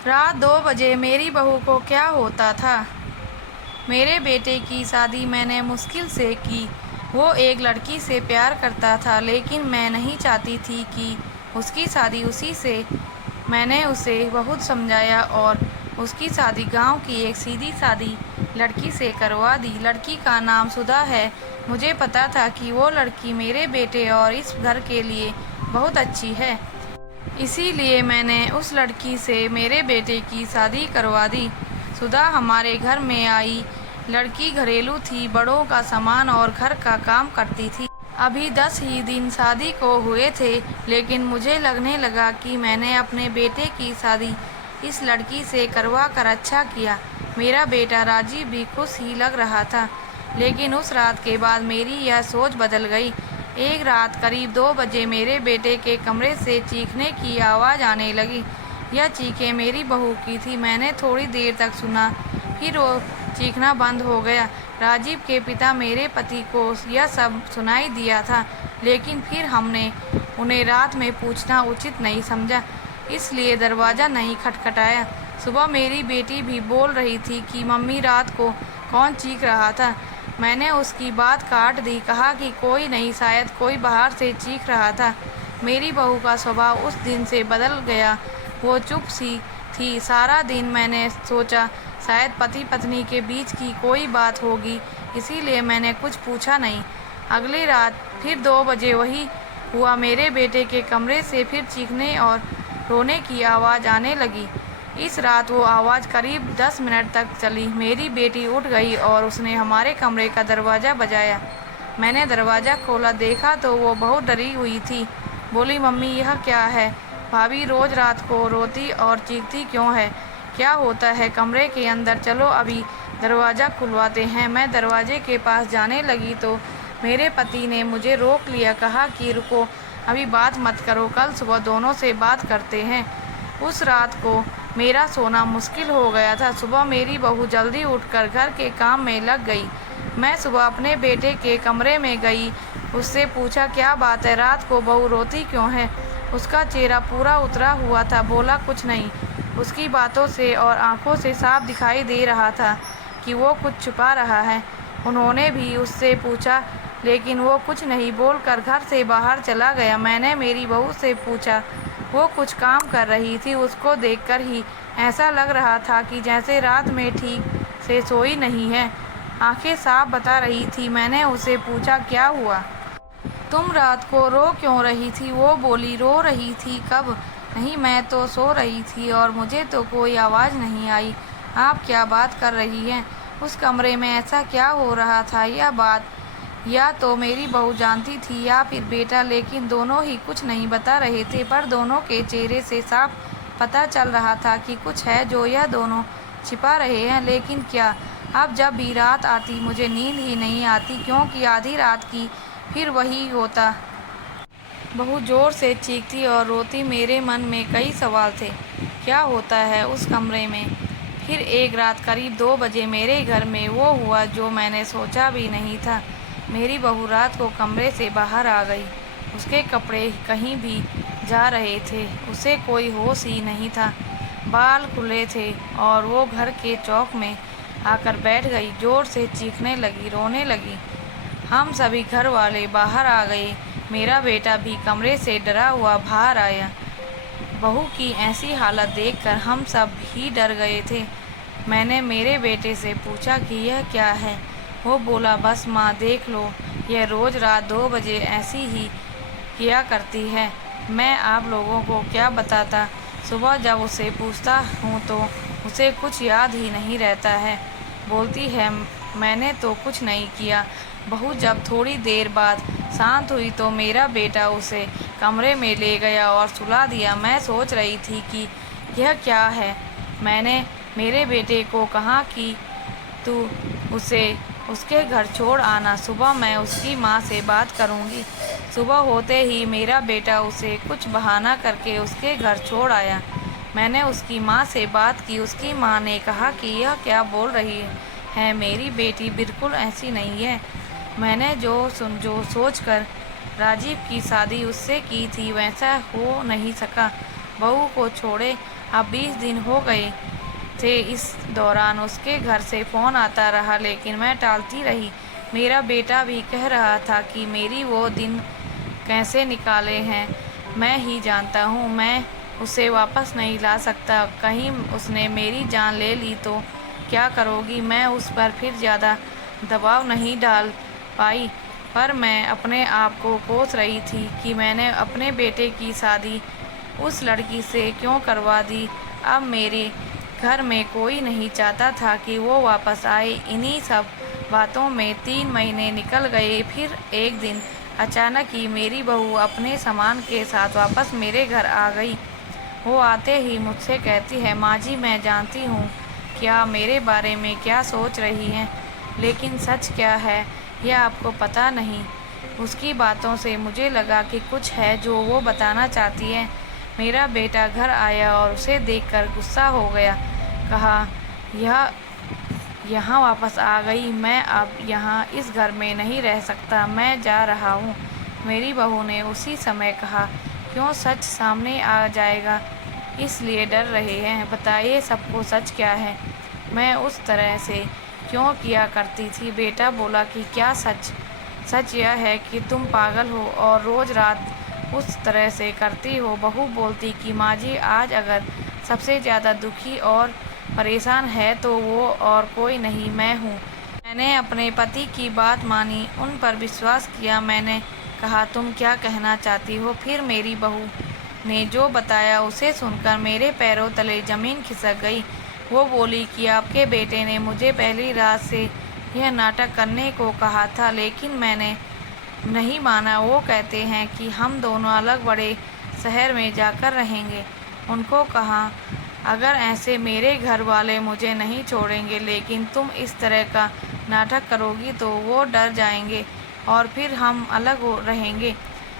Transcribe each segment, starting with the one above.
रात 2 बजे मेरी बहू को क्या होता था। मेरे बेटे की शादी मैंने मुश्किल से की। वो एक लड़की से प्यार करता था, लेकिन मैं नहीं चाहती थी कि उसकी शादी उसी से। मैंने उसे बहुत समझाया और उसकी शादी गांव की एक सीधी सादी लड़की से करवा दी। लड़की का नाम सुधा है। मुझे पता था कि वो लड़की मेरे बेटे और इस घर के लिए बहुत अच्छी है। इसीलिए मैंने उस लड़की से मेरे बेटे की शादी करवा दी। सुधा हमारे घर में आई। लड़की घरेलू थी, बड़ों का सामान और घर का काम करती थी। अभी 10 ही दिन शादी को हुए थे, लेकिन मुझे लगने लगा कि मैंने अपने बेटे की शादी इस लड़की से करवा कर अच्छा किया। मेरा बेटा राजीव भी खुश ही लग रहा था, लेकिन उस रात के बाद मेरी यह सोच बदल गई। एक रात करीब 2 बजे मेरे बेटे के कमरे से चीखने की आवाज़ आने लगी। यह चीखें मेरी बहू की थी। मैंने थोड़ी देर तक सुना, फिर वो चीखना बंद हो गया। राजीव के पिता मेरे पति को यह सब सुनाई दिया था, लेकिन फिर हमने उन्हें रात में पूछना उचित नहीं समझा, इसलिए दरवाज़ा नहीं खटखटाया। सुबह मेरी बेटी भी बोल रही थी कि मम्मी, रात को कौन चीख रहा था। मैंने उसकी बात काट दी, कहा कि कोई नहीं, शायद कोई बाहर से चीख रहा था। मेरी बहू का स्वभाव उस दिन से बदल गया। वो चुप सी थी सारा दिन। मैंने सोचा शायद पति पत्नी के बीच की कोई बात होगी, इसीलिए मैंने कुछ पूछा नहीं। अगली रात फिर 2 बजे वही हुआ। मेरे बेटे के कमरे से फिर चीखने और रोने की आवाज़ आने लगी। इस रात वो आवाज़ करीब 10 मिनट तक चली। मेरी बेटी उठ गई और उसने हमारे कमरे का दरवाज़ा बजाया। मैंने दरवाज़ा खोला, देखा तो वो बहुत डरी हुई थी। बोली, मम्मी यह क्या है? भाभी रोज़ रात को रोती और चीखती क्यों है? क्या होता है कमरे के अंदर? चलो अभी दरवाज़ा खुलवाते हैं। मैं दरवाजे के पास जाने लगी तो मेरे पति ने मुझे रोक लिया, कहा कि रुको, अभी बात मत करो, कल सुबह दोनों से बात करते हैं। उस रात को मेरा सोना मुश्किल हो गया था। सुबह मेरी बहू जल्दी उठकर घर के काम में लग गई। मैं सुबह अपने बेटे के कमरे में गई, उससे पूछा क्या बात है, रात को बहू रोती क्यों है? उसका चेहरा पूरा उतरा हुआ था। बोला कुछ नहीं। उसकी बातों से और आंखों से साफ दिखाई दे रहा था कि वो कुछ छुपा रहा है। उन्होंने भी उससे पूछा, लेकिन वो कुछ नहीं बोलकर घर से बाहर चला गया। मैंने मेरी बहू से पूछा, वो कुछ काम कर रही थी। उसको देखकर ही ऐसा लग रहा था कि जैसे रात में ठीक से सोई नहीं है। आंखें साफ बता रही थी। मैंने उसे पूछा, क्या हुआ? तुम रात को रो क्यों रही थी? वो बोली, रो रही थी? कब? नहीं, मैं तो सो रही थी और मुझे तो कोई आवाज़ नहीं आई। आप क्या बात कर रही हैं? उस कमरे में ऐसा क्या हो रहा था? यह बात या तो मेरी बहू जानती थी या फिर बेटा, लेकिन दोनों ही कुछ नहीं बता रहे थे। पर दोनों के चेहरे से साफ पता चल रहा था कि कुछ है जो यह दोनों छिपा रहे हैं। लेकिन क्या? अब जब भी रात आती मुझे नींद ही नहीं आती, क्योंकि आधी रात की फिर वही होता। बहू जोर से चीखती और रोती। मेरे मन में कई सवाल थे। क्या होता है उस कमरे में? फिर एक रात करीब 2 बजे मेरे घर में वो हुआ जो मैंने सोचा भी नहीं था। मेरी बहू रात को कमरे से बाहर आ गई। उसके कपड़े कहीं भी जा रहे थे। उसे कोई होश ही नहीं था। बाल खुले थे और वो घर के चौक में आकर बैठ गई। जोर से चीखने लगी, रोने लगी। हम सभी घर वाले बाहर आ गए। मेरा बेटा भी कमरे से डरा हुआ बाहर आया। बहू की ऐसी हालत देखकर हम सब ही डर गए थे। मैंने मेरे बेटे से पूछा कि यह क्या है? वो बोला, बस माँ, देख लो, यह रोज़ रात 2 बजे ऐसी ही किया करती है। मैं आप लोगों को क्या बताता। सुबह जब उसे पूछता हूँ तो उसे कुछ याद ही नहीं रहता है। बोलती है, मैंने तो कुछ नहीं किया। बहू जब थोड़ी देर बाद शांत हुई तो मेरा बेटा उसे कमरे में ले गया और सुला दिया। मैं सोच रही थी कि यह क्या है। मैंने मेरे बेटे को कहा कि तू उसे उसके घर छोड़ आना, सुबह मैं उसकी माँ से बात करूँगी। सुबह होते ही मेरा बेटा उसे कुछ बहाना करके उसके घर छोड़ आया। मैंने उसकी माँ से बात की। उसकी माँ ने कहा कि यह क्या बोल रही है, मेरी बेटी बिल्कुल ऐसी नहीं है। मैंने जो सोचकर राजीव की शादी उससे की थी वैसा हो नहीं सका। बहू को छोड़े अब 20 दिन हो गए थे। इस दौरान उसके घर से फ़ोन आता रहा, लेकिन मैं टालती रही। मेरा बेटा भी कह रहा था कि मेरी वो दिन कैसे निकाले हैं मैं ही जानता हूँ। मैं उसे वापस नहीं ला सकता। कहीं उसने मेरी जान ले ली तो क्या करोगी? मैं उस पर फिर ज़्यादा दबाव नहीं डाल पाई, पर मैं अपने आप को कोस रही थी कि मैंने अपने बेटे की शादी उस लड़की से क्यों करवा दी। अब मेरे घर में कोई नहीं चाहता था कि वो वापस आए। इन्हीं सब बातों में 3 महीने निकल गए। फिर एक दिन अचानक ही मेरी बहू अपने सामान के साथ वापस मेरे घर आ गई। वो आते ही मुझसे कहती है, माँ जी, मैं जानती हूँ क्या मेरे बारे में क्या सोच रही हैं, लेकिन सच क्या है यह आपको पता नहीं। उसकी बातों से मुझे लगा कि कुछ है जो वो बताना चाहती है। मेरा बेटा घर आया और उसे देखकर गुस्सा हो गया। कहा, यह यहाँ वापस आ गई। मैं अब यहाँ इस घर में नहीं रह सकता, मैं जा रहा हूँ। मेरी बहू ने उसी समय कहा, क्यों? सच सामने आ जाएगा इसलिए डर रहे हैं। बताइए सबको सच क्या है। मैं उस तरह से क्यों किया करती थी? बेटा बोला कि क्या सच? सच यह है कि तुम पागल हो और रोज़ रात उस तरह से करती हो। बहू बोलती कि माँ जी, आज अगर सबसे ज़्यादा दुखी और परेशान है तो वो और कोई नहीं, मैं हूँ। मैंने अपने पति की बात मानी, उन पर विश्वास किया। मैंने कहा, तुम क्या कहना चाहती हो? फिर मेरी बहू ने जो बताया उसे सुनकर मेरे पैरों तले ज़मीन खिसक गई। वो बोली कि आपके बेटे ने मुझे पहली रात से यह नाटक करने को कहा था, लेकिन मैंने नहीं माना। वो कहते हैं कि हम दोनों अलग बड़े शहर में जाकर रहेंगे। उनको कहा, अगर ऐसे मेरे घर वाले मुझे नहीं छोड़ेंगे, लेकिन तुम इस तरह का नाटक करोगी तो वो डर जाएंगे और फिर हम अलग रहेंगे।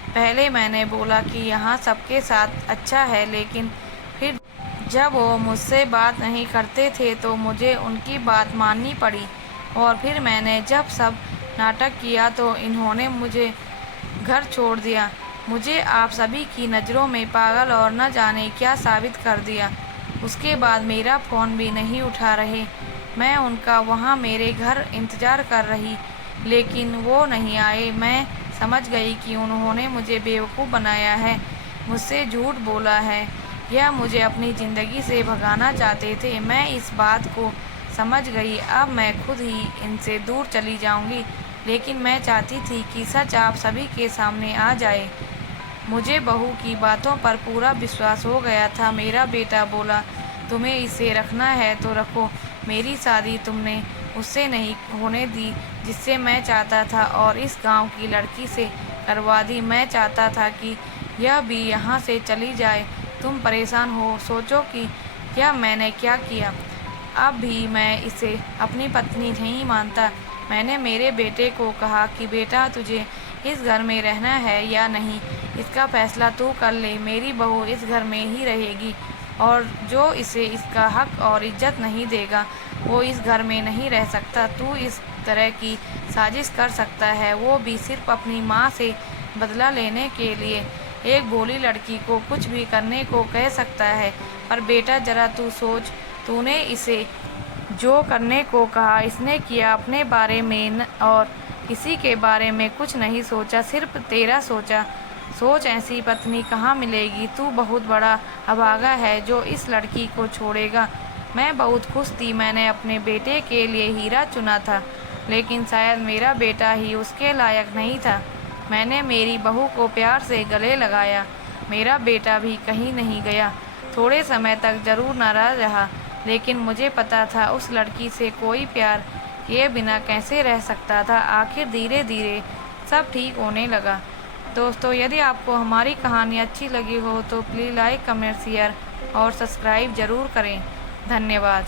पहले मैंने बोला कि यहाँ सबके साथ अच्छा है, लेकिन फिर जब वो मुझसे बात नहीं करते थे तो मुझे उनकी बात माननी पड़ी। और फिर मैंने जब सब नाटक किया तो इन्होंने मुझे घर छोड़ दिया। मुझे आप सभी की नज़रों में पागल और न जाने क्या साबित कर दिया। उसके बाद मेरा फ़ोन भी नहीं उठा रहे। मैं उनका वहाँ मेरे घर इंतज़ार कर रही, लेकिन वो नहीं आए। मैं समझ गई कि उन्होंने मुझे बेवकूफ़ बनाया है, मुझसे झूठ बोला है, यह मुझे अपनी ज़िंदगी से भगाना चाहते थे। मैं इस बात को समझ गई। अब मैं खुद ही इनसे दूर चली जाऊंगी, लेकिन मैं चाहती थी कि सच आप सभी के सामने आ जाए। मुझे बहू की बातों पर पूरा विश्वास हो गया था। मेरा बेटा बोला, तुम्हें इसे रखना है तो रखो। मेरी शादी तुमने उससे नहीं होने दी जिससे मैं चाहता था, और इस गांव की लड़की से करवा दी। मैं चाहता था कि यह भी यहाँ से चली जाए। तुम परेशान हो, सोचो कि यह मैंने क्या किया। अब भी मैं इसे अपनी पत्नी नहीं मानता। मैंने मेरे बेटे को कहा कि बेटा, तुझे इस घर में रहना है या नहीं, इसका फैसला तू कर ले। मेरी बहू इस घर में ही रहेगी, और जो इसे इसका हक और इज्जत नहीं देगा वो इस घर में नहीं रह सकता। तू इस तरह की साजिश कर सकता है, वो भी सिर्फ अपनी माँ से बदला लेने के लिए। एक भोली लड़की को कुछ भी करने को कह सकता है, पर बेटा ज़रा तू सोच, तूने इसे जो करने को कहा इसने किया। अपने बारे में और किसी के बारे में कुछ नहीं सोचा, सिर्फ तेरा सोचा। सोच, ऐसी पत्नी कहाँ मिलेगी। तू बहुत बड़ा अभागा है जो इस लड़की को छोड़ेगा। मैं बहुत खुश थी। मैंने अपने बेटे के लिए हीरा चुना था, लेकिन शायद मेरा बेटा ही उसके लायक नहीं था। मैंने मेरी बहू को प्यार से गले लगाया। मेरा बेटा भी कहीं नहीं गया। थोड़े समय तक ज़रूर नाराज़ रहा, लेकिन मुझे पता था उस लड़की से कोई प्यार किए बिना कैसे रह सकता था। आखिर धीरे धीरे सब ठीक होने लगा। दोस्तों, यदि आपको हमारी कहानी अच्छी लगी हो तो प्लीज़ लाइक, कमेंट, शेयर और सब्सक्राइब ज़रूर करें। धन्यवाद।